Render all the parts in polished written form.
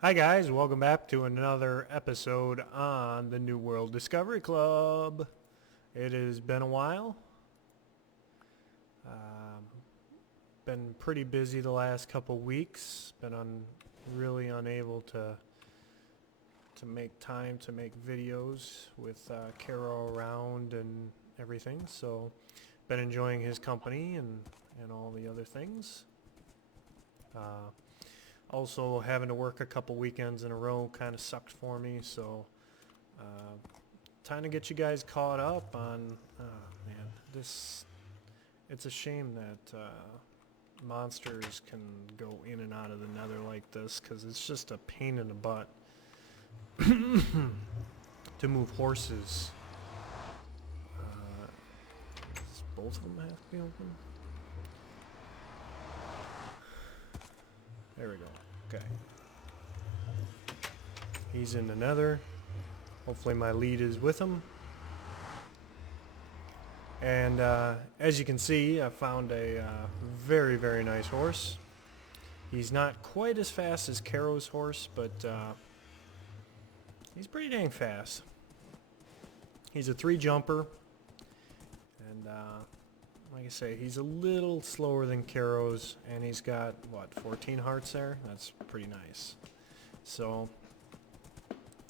Hi guys, welcome back to another episode on the New World Discovery Club. It has been a while. Um, been pretty busy the last couple weeks. Been really unable to make time to make videos with Caro around and everything. So, been enjoying his company and all the other things. Uh, Also, having to work a couple weekends in a row kind of sucked for me, so trying to get you guys caught up on, man, it's a shame that monsters can go in and out of the nether like this, because it's just a pain in the butt to move horses. Does both of them have to be open? There we go. Okay. He's in the nether. Hopefully my lead is with him. And as you can see, I found a very, very nice horse. He's not quite as fast as Caro's horse, but he's pretty dang fast. He's a 3-jumper. And like I say, he's a little slower than Caro's. And he's got, what, 14 hearts there? That's pretty nice. So...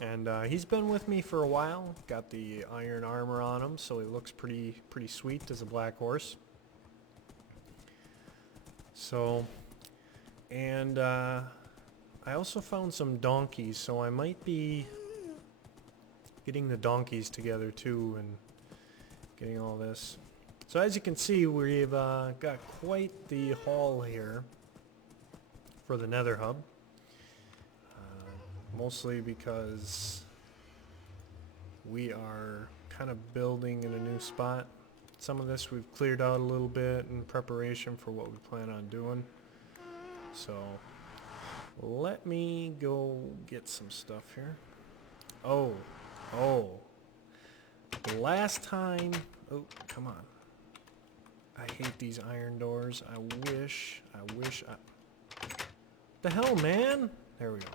And he's been with me for a while. Got the iron armor on him, so he looks pretty sweet as a black horse. So, and I also found some donkeys, so I might be getting the donkeys together too and getting all this. So as you can see, we've got quite the haul here for the nether hub. Mostly because we are kind of building in a new spot. Some of this we've cleared out a little bit in preparation for what we plan on doing. So let me go get some stuff here. Oh, last time, oh, come on. I hate these iron doors. I wish the hell, man? There we go.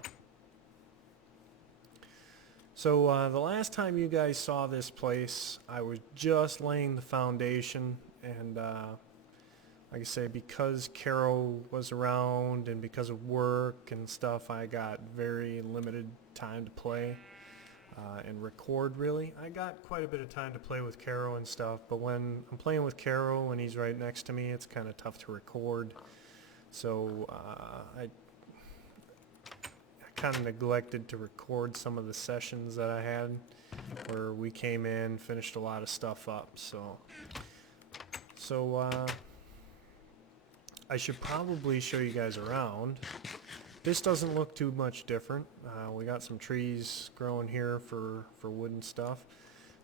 So the last time you guys saw this place, I was just laying the foundation, and like I say, because Caro was around and because of work and stuff, I got very limited time to play and record, really. I got quite a bit of time to play with Caro and stuff, but when I'm playing with Caro and he's right next to me, it's kind of tough to record. So I kind of neglected to record some of the sessions that I had where we came in, finished a lot of stuff up. So I should probably show you guys around. This doesn't look too much different. We got some trees growing here for wood and stuff.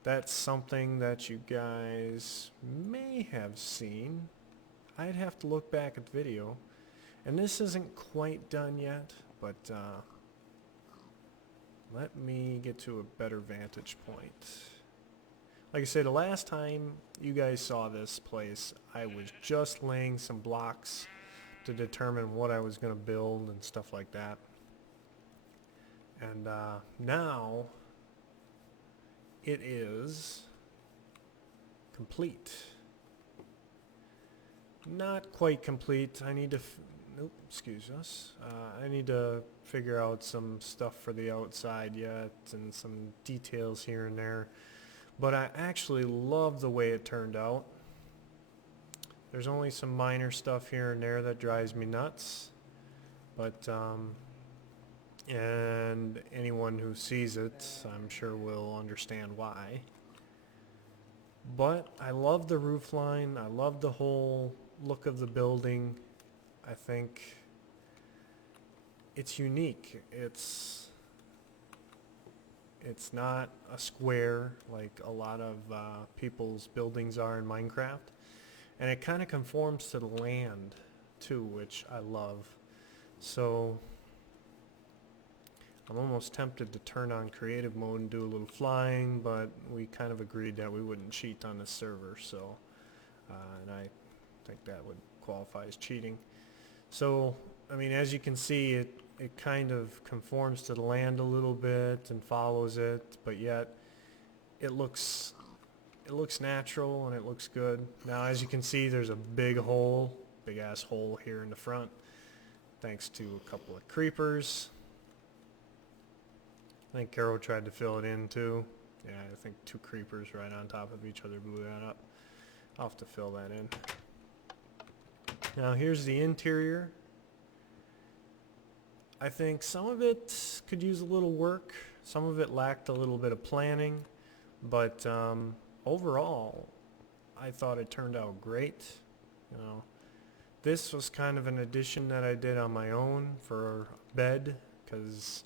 That's something that you guys may have seen. I'd have to look back at the video. And this isn't quite done yet, but let me get to a better vantage point. Like I said, the last time you guys saw this place, I was just laying some blocks to determine what I was going to build and stuff like that. And now it is complete. Not quite complete. I need to... Nope, excuse us. I need to figure out some stuff for the outside yet and some details here and there. But I actually love the way it turned out. There's only some minor stuff here and there that drives me nuts. But, and anyone who sees it, I'm sure will understand why. But I love the roof line. I love the whole look of the building. I think it's unique. It's not a square like a lot of people's buildings are in Minecraft. And it kind of conforms to the land too, which I love. So I'm almost tempted to turn on creative mode and do a little flying, but we kind of agreed that we wouldn't cheat on this server, so and I think that would qualify as cheating. So, I mean, as you can see, it it kind of conforms to the land a little bit and follows it, but yet it looks natural and it looks good. Now, as you can see, there's a big ass hole here in the front, thanks to a couple of creepers. I think Carol tried to fill it in too. Yeah, I think 2 creepers right on top of each other blew that up. I'll have to fill that in. Now here's the interior. I think some of it could use a little work. Some of it lacked a little bit of planning, but overall, I thought it turned out great. You know, this was kind of an addition that I did on my own for a bed, because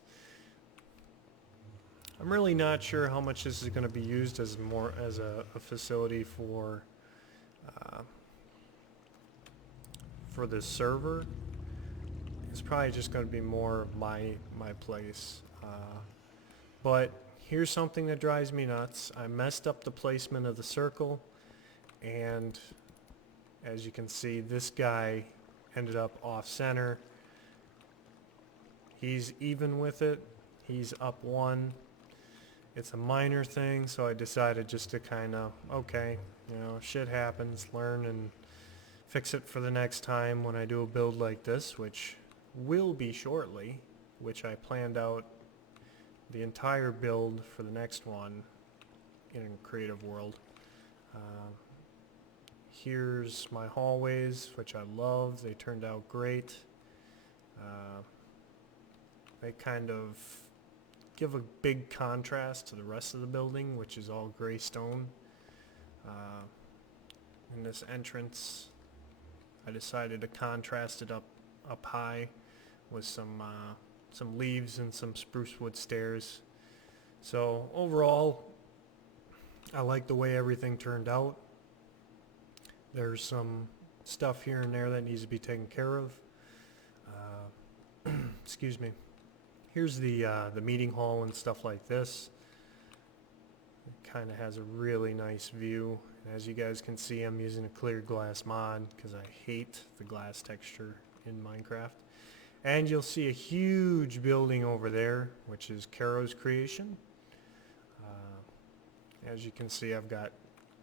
I'm really not sure how much this is going to be used as a facility for the server. It's probably just going to be more my place. But here's something that drives me nuts. I messed up the placement of the circle, and as you can see, this guy ended up off center. He's even with it. He's up 1. It's a minor thing, so I decided just to kind of, okay, you know, shit happens, learn and fix it for the next time when I do a build like this, which will be shortly, which I planned out the entire build for the next one in Creative World. Here's my hallways, which I love. They turned out great. They kind of give a big contrast to the rest of the building, which is all gray stone. In this entrance, I decided to contrast it up high with some leaves and some spruce wood stairs. So overall, I like the way everything turned out. There's some stuff here and there that needs to be taken care of. Excuse me. Here's the meeting hall and stuff like this. It kind of has a really nice view. And as you guys can see, I'm using a clear glass mod because I hate the glass texture in Minecraft. And you'll see a huge building over there, which is Caro's creation. As you can see, I've got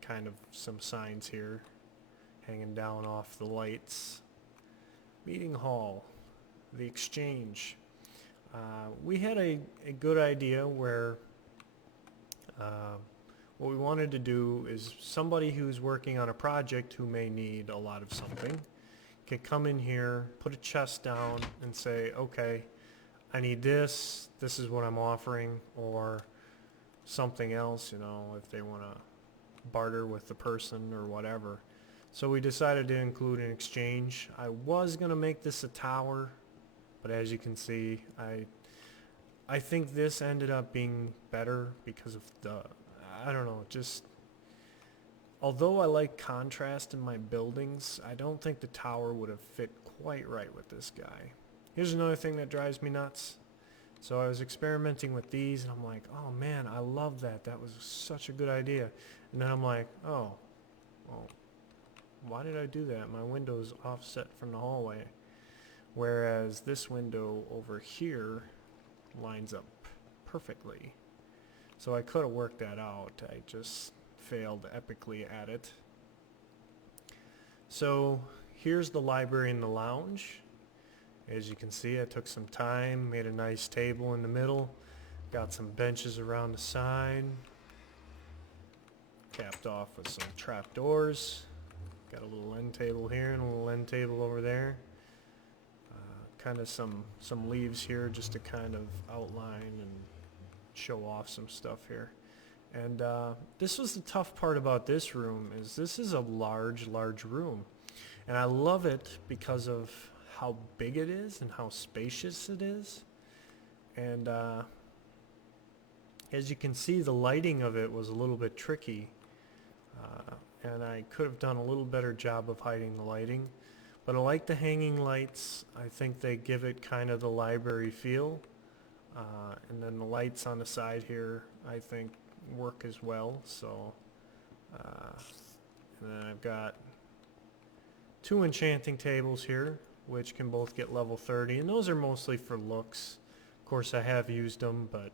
kind of some signs here hanging down off the lights. Meeting hall, the exchange. We had a good idea where what we wanted to do is somebody who's working on a project who may need a lot of something could come in here, put a chest down and say, okay, I need this is what I'm offering, or something else, you know, if they want to barter with the person or whatever. So we decided to include an exchange. I was going to make this a tower, but as you can see, I think this ended up being better because of I don't know, just although I like contrast in my buildings, I don't think the tower would have fit quite right with this guy. Here's another thing that drives me nuts. So I was experimenting with these and I'm like, oh man, I love that. That was such a good idea. And then I'm like, oh, well, why did I do that? My window's offset from the hallway. Whereas this window over here lines up perfectly. So I could have worked that out. I just failed epically at it. So here's the library and the lounge. As you can see, I took some time, made a nice table in the middle, got some benches around the side, capped off with some trapdoors, got a little end table here and a little end table over there. Kind of some leaves here just to kind of outline and show off some stuff here. And this was the tough part about this room, is this is a large room. And I love it because of how big it is and how spacious it is. And as you can see, the lighting of it was a little bit tricky. And I could have done a little better job of hiding the lighting. But I like the hanging lights. I think they give it kind of the library feel. And then the lights on the side here, I think, work as well. So, and then I've got 2 enchanting tables here which can both get level 30, and those are mostly for looks. Of course, I have used them, but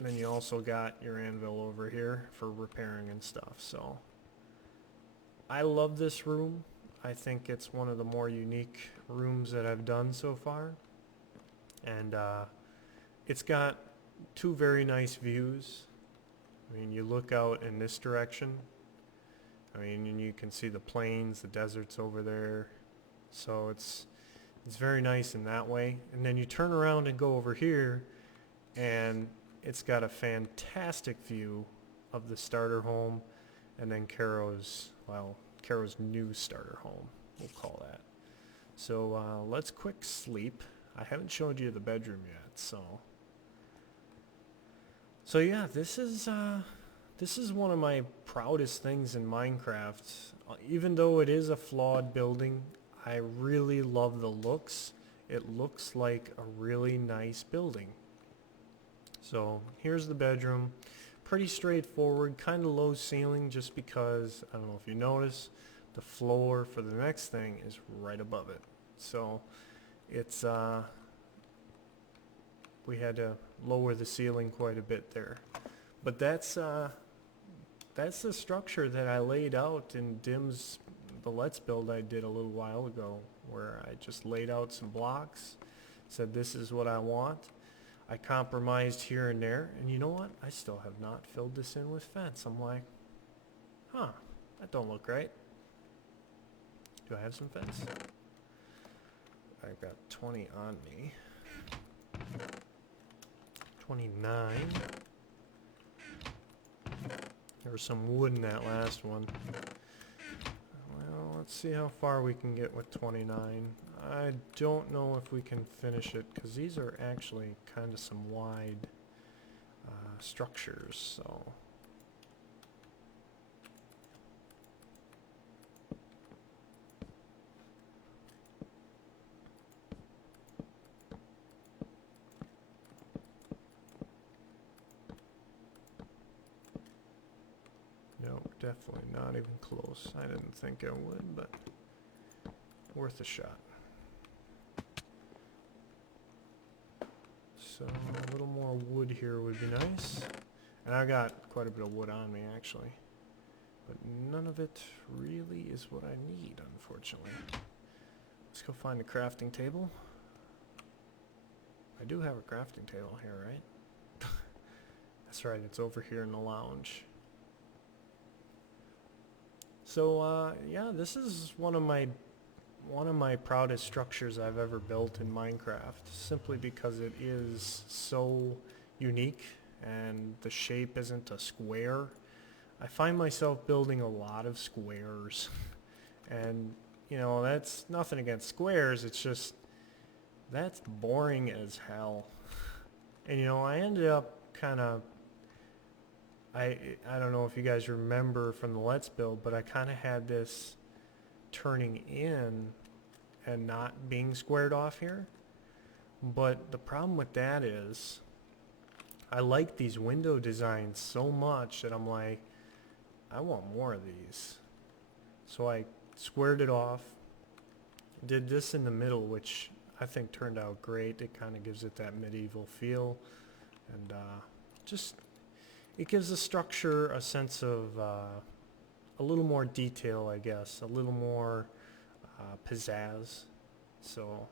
then you also got your anvil over here for repairing and stuff. So I love this room. I think it's one of the more unique rooms that I've done so far. And it's got two very nice views. I mean, you look out in this direction. I mean, and you can see the plains, the deserts over there. So it's very nice in that way. And then you turn around and go over here, and it's got a fantastic view of the starter home, and then Caro's new starter home, we'll call that. So let's quick sleep. I haven't showed you the bedroom yet, so yeah, this is one of my proudest things in Minecraft. Even though it is a flawed building, I really love the looks. It looks like a really nice building. So here's the bedroom. Pretty straightforward, kind of low ceiling, just because, I don't know if you notice, the floor for the next thing is right above it. So it's we had to lower the ceiling quite a bit there. But that's the structure that I laid out in the Let's Build I did a little while ago, where I just laid out some blocks, said this is what I want. I compromised here and there, and you know what? I still have not filled this in with fence. I'm like, huh, that don't look right. Do I have some fence? I've got 20 on me. 29. There was some wood in that last one. Well, let's see how far we can get with 29. I don't know if we can finish it, because these are actually kind of some wide structures, so... No, definitely not even close. I didn't think I would, but worth a shot. So a little more wood here would be nice. And I got quite a bit of wood on me, actually. But none of it really is what I need, unfortunately. Let's go find the crafting table. I do have a crafting table here, right? That's right, it's over here in the lounge. So yeah, this is one of my proudest structures I've ever built in Minecraft, simply because it is so unique and the shape isn't a square. I find myself building a lot of squares, and you know, that's nothing against squares, it's just that's boring as hell. And you know, I ended up kind of, I don't know if you guys remember from the Let's Build, but I kind of had this turning in and not being squared off here. But the problem with that is I like these window designs so much that I'm like, I want more of these. So I squared it off, did this in the middle, which I think turned out great. It kind of gives it that medieval feel, and just it gives the structure a sense of a little more detail, I guess, a little more pizzazz. So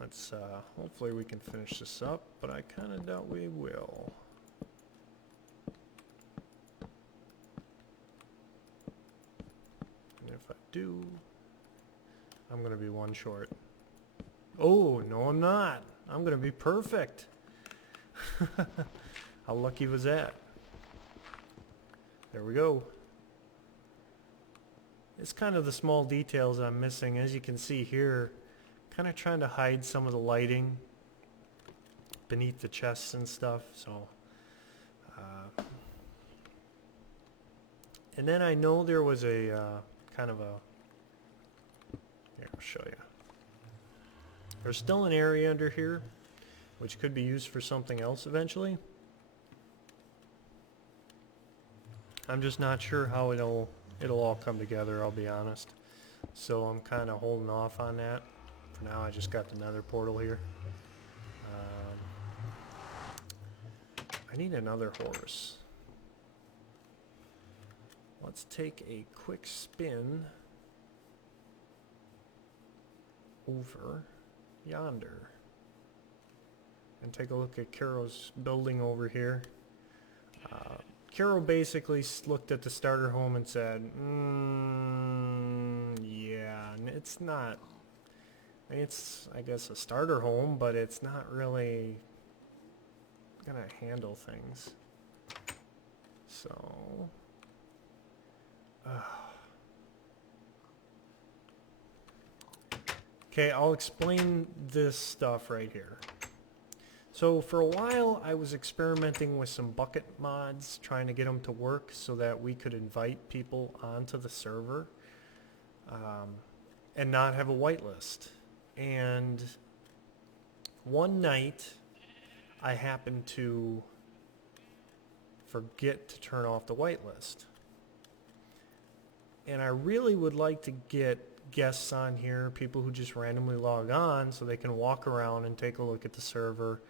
let's hopefully we can finish this up, but I kind of doubt we will. And if I do, I'm gonna be one short. Oh, no I'm not. I'm gonna be perfect. How lucky was that? There we go. It's kind of the small details I'm missing. As you can see here, kind of trying to hide some of the lighting beneath the chests and stuff. So, and then I know there was a kind of a, here I'll show you. There's still an area under here which could be used for something else eventually. I'm just not sure how it'll all come together, I'll be honest. So I'm kind of holding off on that. For now, I just got the nether portal here. I need another horse. Let's take a quick spin over yonder and take a look at Caro's building over here. Caro basically looked at the starter home and said, yeah, it's not, it's, I guess, a starter home, but it's not really gonna handle things. So, okay, I'll explain this stuff right here. So for a while I was experimenting with some bucket mods, trying to get them to work so that we could invite people onto the server and not have a whitelist. And one night I happened to forget to turn off the whitelist. And I really would like to get guests on here, people who just randomly log on so they can walk around and take a look at the server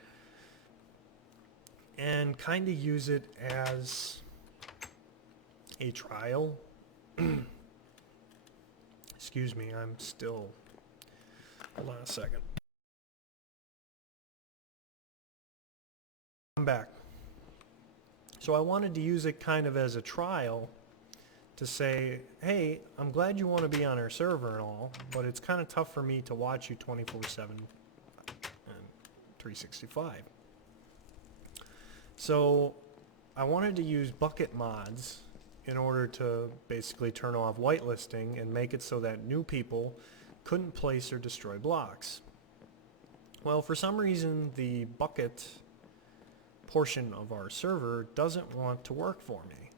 and kind of use it as a trial. Excuse me, I'm still, hold on a second. I'm back. So I wanted to use it kind of as a trial to say, hey, I'm glad you want to be on our server and all, but it's kind of tough for me to watch you 24/7 and 365. So I wanted to use bucket mods in order to basically turn off whitelisting and make it so that new people couldn't place or destroy blocks. Well, for some reason, the bucket portion of our server doesn't want to work for me.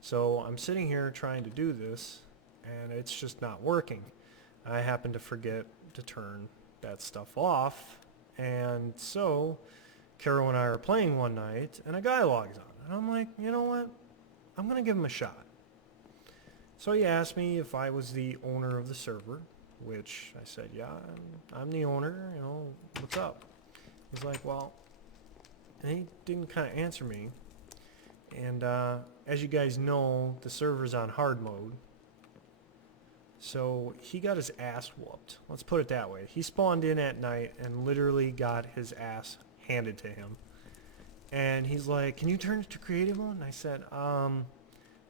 So I'm sitting here trying to do this, and it's just not working. I happen to forget to turn that stuff off, and so Caro and I are playing one night, and a guy logs on, and I'm like, you know what? I'm going to give him a shot. So he asked me if I was the owner of the server, which I said, yeah, I'm the owner, you know, what's up? He's like, well, and he didn't kind of answer me. And as you guys know, the server's on hard mode. So he got his ass whooped. Let's put it that way. He spawned in at night and literally got his ass handed to him. And he's like, can you turn it to creative mode? And I said,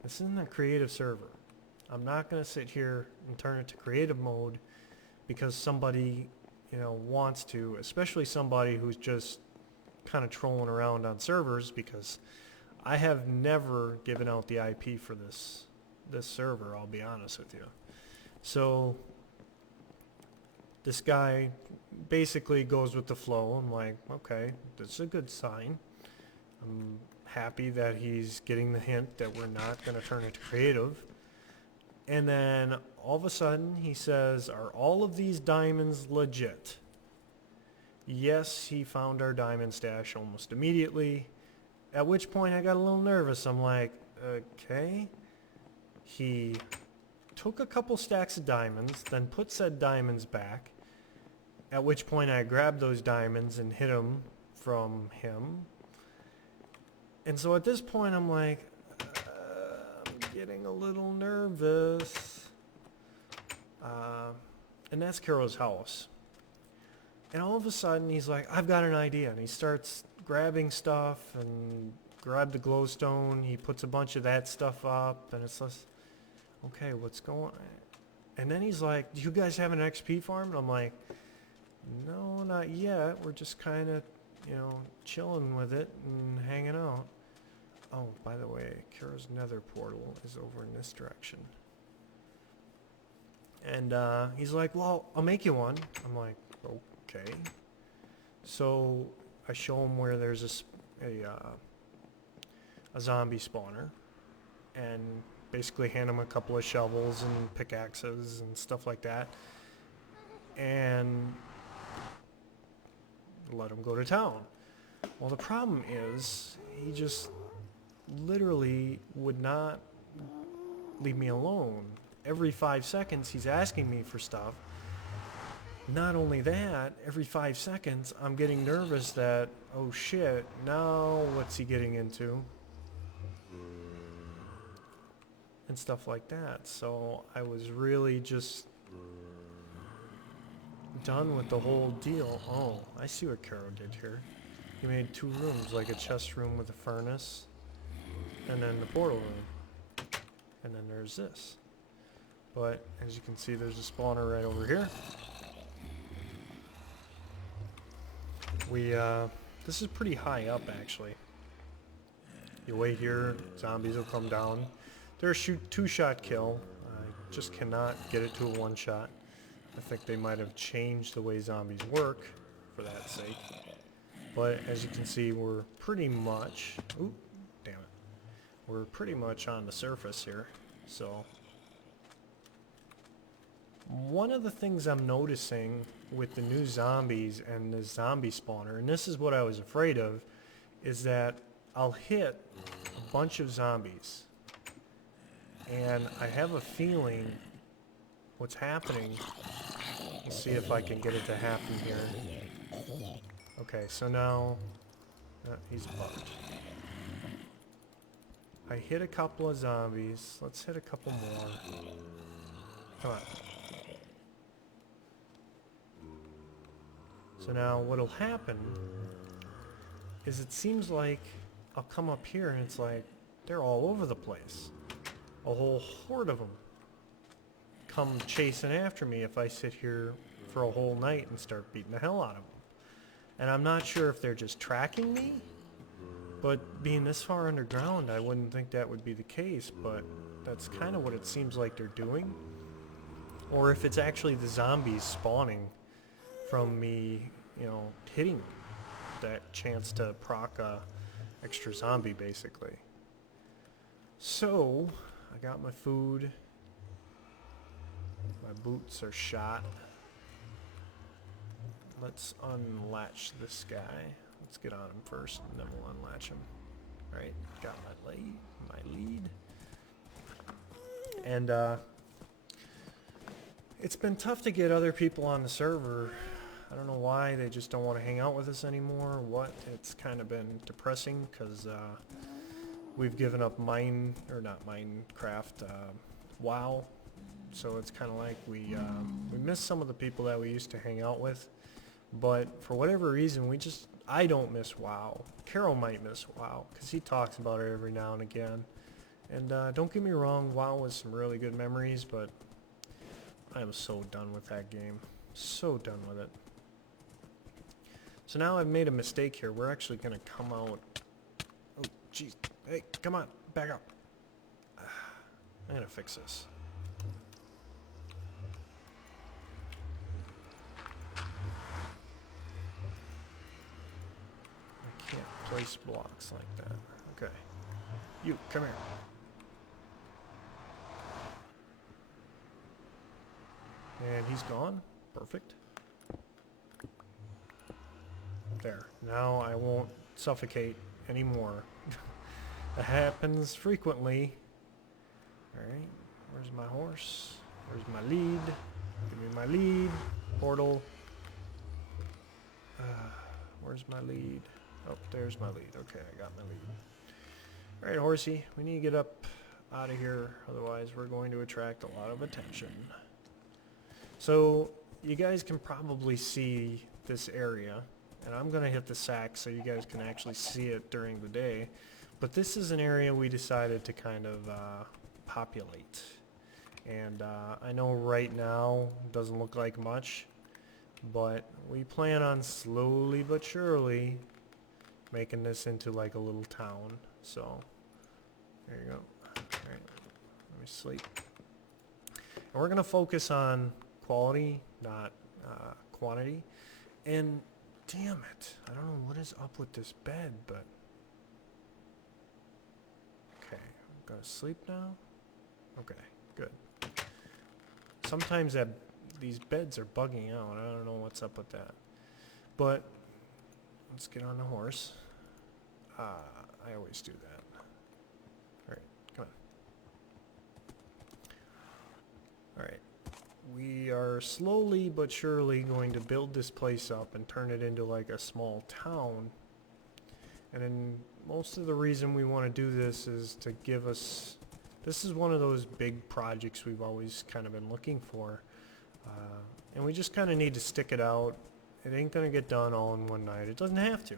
this isn't a creative server. I'm not going to sit here and turn it to creative mode because somebody, you know, wants to, especially somebody who's just kind of trolling around on servers, because I have never given out the IP for this server, I'll be honest with you. So this guy basically goes with the flow. I'm like, okay, this is a good sign. I'm happy that he's getting the hint that we're not going to turn it to creative. And then all of a sudden he says, are all of these diamonds legit? Yes, he found our diamond stash almost immediately, at which point I got a little nervous. I'm like, okay. He took a couple stacks of diamonds, then put said diamonds back, at which point I grabbed those diamonds and hid them from him. And so at this point I'm like, I'm getting a little nervous. And that's Caro's house. And all of a sudden he's like, I've got an idea. And he starts grabbing stuff and grab the glowstone. He puts a bunch of that stuff up, and it's just, okay, what's going on? And then he's like, do you guys have an XP farm? And I'm like, no, not yet. We're just kind of, you know, chilling with it and hanging out. Oh, by the way, Caro's nether portal is over in this direction. And he's like, well, I'll make you one. I'm like, okay. So I show him where there's a zombie spawner, and basically hand him a couple of shovels and pickaxes and stuff like that, and let him go to town. Well, the problem is he just literally would not leave me alone. Every 5 seconds, he's asking me for stuff. Not only that, every 5 seconds, I'm getting nervous that, oh shit, now what's he getting into? And stuff like that. So I was really just done with the whole deal. Oh, I see what Caro did here. He made 2 rooms, like a chest room with a furnace, and then the portal room. And then there's this. But as you can see, there's a spawner right over here. This is pretty high up actually. You wait here, zombies will come down. They're a 2-shot kill. I just cannot get it to a 1-shot. I think they might have changed the way zombies work for that sake. But as you can see, we're pretty much, ooh, damn it. We're pretty much on the surface here. So one of the things I'm noticing with the new zombies and the zombie spawner, and this is what I was afraid of, is that I'll hit a bunch of zombies. And I have a feeling what's happening, let's see if I can get it to happen here. Okay, so now, he's bugged. I hit a couple of zombies. Let's hit a couple more. Come on. So now what'll happen is it seems like I'll come up here and it's like they're all over the place. A whole horde of them come chasing after me if I sit here for a whole night and start beating the hell out of them. And I'm not sure if they're just tracking me, but being this far underground, I wouldn't think that would be the case, but that's kind of what it seems like they're doing. Or if it's actually the zombies spawning from me, you know, hitting that chance to proc a extra zombie, basically. So, I got my food. My boots are shot. Let's unlatch this guy. Let's get on him first, and then we'll unlatch him. Alright, got my lead. And, it's been tough to get other people on the server. I don't know why, they just don't want to hang out with us anymore or what. It's kind of been depressing, because, we've given up WoW. So it's kind of like we miss some of the people that we used to hang out with. But for whatever reason, I don't miss WoW. Carol might miss WoW, because he talks about it every now and again. And don't get me wrong, WoW was some really good memories, but I am so done with that game. So done with it. So now I've made a mistake here. We're actually going to come out... Oh, jeez. Hey, come on. Back up. I'm going to fix this. I can't place blocks like that. Okay. You, come here. And he's gone. Perfect. There. Now I won't suffocate anymore. That happens frequently. Alright. Where's my horse? Where's my lead? Give me my lead. Portal. Where's my lead? Oh, there's my lead. Okay, I got my lead. Alright, horsey. We need to get up out of here. Otherwise, we're going to attract a lot of attention. So, you guys can probably see this area. And I'm going to hit the sack so you guys can actually see it during the day. But this is an area we decided to kind of populate. And I know right now it doesn't look like much, but we plan on slowly but surely making this into like a little town. So, there you go. Alright, let me sleep. And we're going to focus on quality, not quantity. And damn it, I don't know what is up with this bed, but... Okay, I'm gonna sleep now? Okay, good. Sometimes these beds are bugging out. I don't know what's up with that. But, let's get on the horse. I always do that. are slowly but surely going to build this place up and turn it into like a small town. And then most of the reason we want to do this is to give us, this is one of those big projects we've always kind of been looking for. And we just kind of need to stick it out. It ain't going to get done all in one night. It doesn't have to.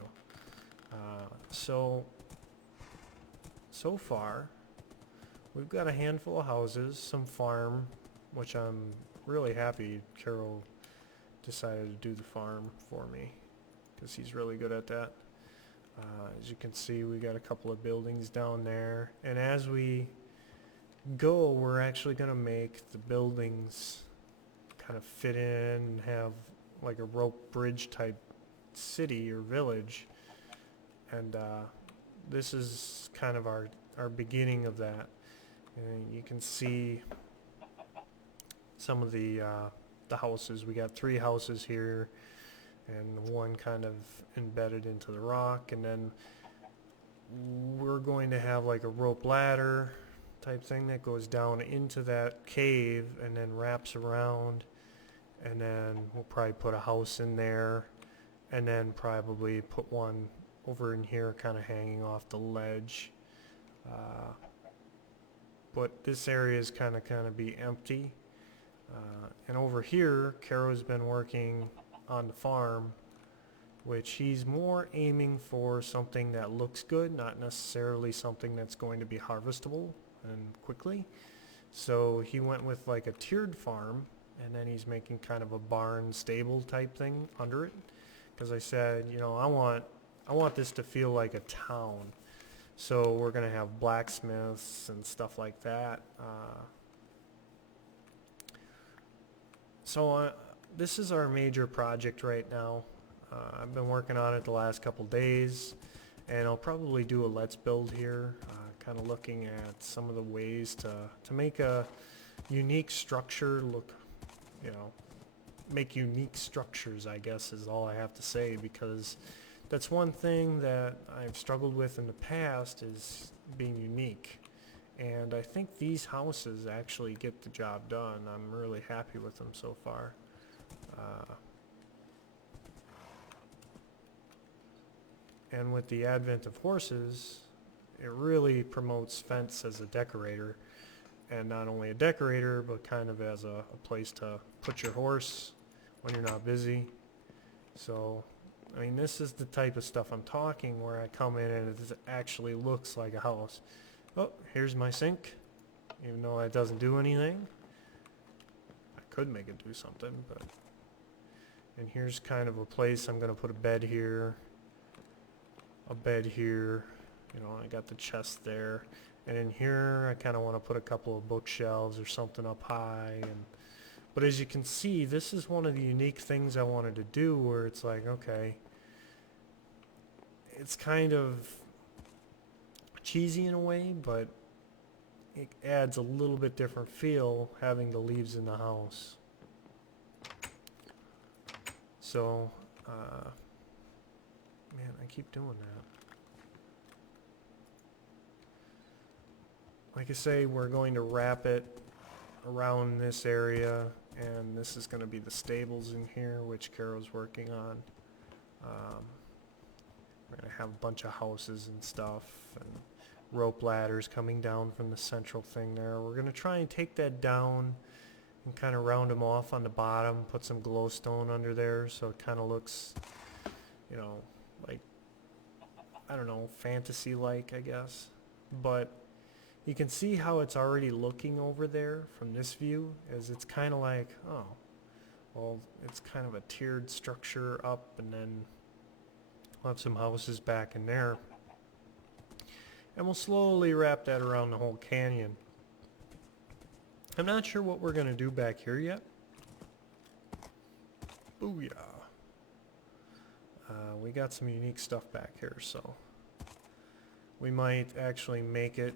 So far, we've got a handful of houses, some farm, which I'm really happy Carol decided to do the farm for me because he's really good at that. As you can see, we got a couple of buildings down there, and as we go, we're actually going to make the buildings kind of fit in and have like a rope bridge type city or village, and this is kind of our beginning of that. And you can see some of the houses. We got 3 houses here and one kind of embedded into the rock, and then we're going to have like a rope ladder type thing that goes down into that cave and then wraps around, and then we'll probably put a house in there, and then probably put one over in here kind of hanging off the ledge. But this area is kind of be empty. And over here, Caro's been working on the farm, which he's more aiming for something that looks good, not necessarily something that's going to be harvestable and quickly. So he went with like a tiered farm, and then he's making kind of a barn stable type thing under it. Because I said, you know, I want this to feel like a town. So we're going to have blacksmiths and stuff like that. This is our major project right now. I've been working on it the last couple days, and I'll probably do a let's build here, kind of looking at some of the ways to make a unique structure look, you know, make unique structures, I guess is all I have to say, because that's one thing that I've struggled with in the past is being unique. And I think these houses actually get the job done. I'm really happy with them so far. And with the advent of horses, it really promotes fence as a decorator. And not only a decorator, but kind of as a place to put your horse when you're not busy. So, I mean, this is the type of stuff I'm talking where I come in and it actually looks like a house. Oh, here's my sink, even though it doesn't do anything. I could make it do something, but... And here's kind of a place I'm going to put a bed here, you know, I got the chest there. And in here, I kind of want to put a couple of bookshelves or something up high. But as you can see, this is one of the unique things I wanted to do where it's like, okay, it's kind of cheesy in a way, but it adds a little bit different feel having the leaves in the house. So, man, I keep doing that. Like I say, we're going to wrap it around this area, and this is going to be the stables in here, which Caro's working on. We're going to have a bunch of houses and stuff, and rope ladders coming down from the central thing there. We're going to try and take that down and kind of round them off on the bottom, put some glowstone under there so it kind of looks, you know, like, I don't know, fantasy-like, I guess. But you can see how it's already looking over there from this view, as it's kind of like, oh, well, it's kind of a tiered structure up, and then we'll have some houses back in there. And we'll slowly wrap that around the whole canyon. I'm not sure what we're going to do back here yet. Booyah. We got some unique stuff back here, so we might actually make it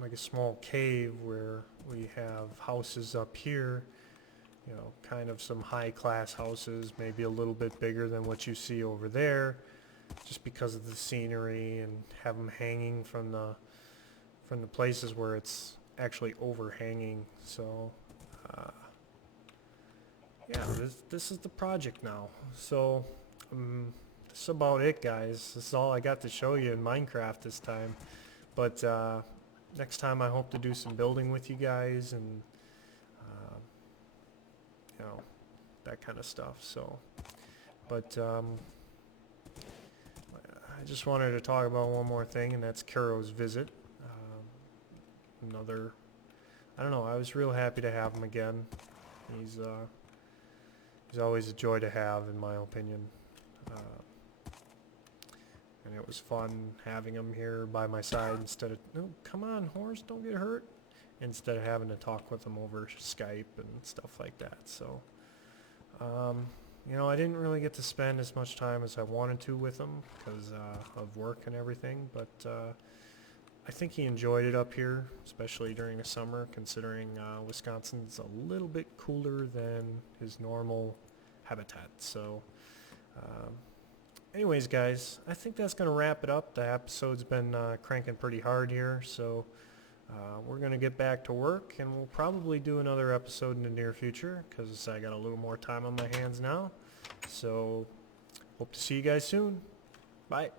like a small cave where we have houses up here, you know, kind of some high-class houses, maybe a little bit bigger than what you see over there, just because of the scenery, and have them hanging from the places where it's actually overhanging. So yeah, this is the project now. So that's about it, guys. This is all I got to show you in Minecraft this time. But next time I hope to do some building with you guys and you know, that kind of stuff. So, but I just wanted to talk about one more thing, and that's Kuro's visit. Another, I don't know, I was real happy to have him again. He's always a joy to have, in my opinion. And it was fun having him here by my side instead of, no, come on, horse, don't get hurt. Instead of having to talk with him over Skype and stuff like that. So, you know, I didn't really get to spend as much time as I wanted to with him because of work and everything, but I think he enjoyed it up here, especially during the summer, considering Wisconsin's a little bit cooler than his normal habitat. So, anyways, guys, I think that's going to wrap it up. The episode's been cranking pretty hard here, so we're going to get back to work, and we'll probably do another episode in the near future because I got a little more time on my hands now. So, hope to see you guys soon. Bye.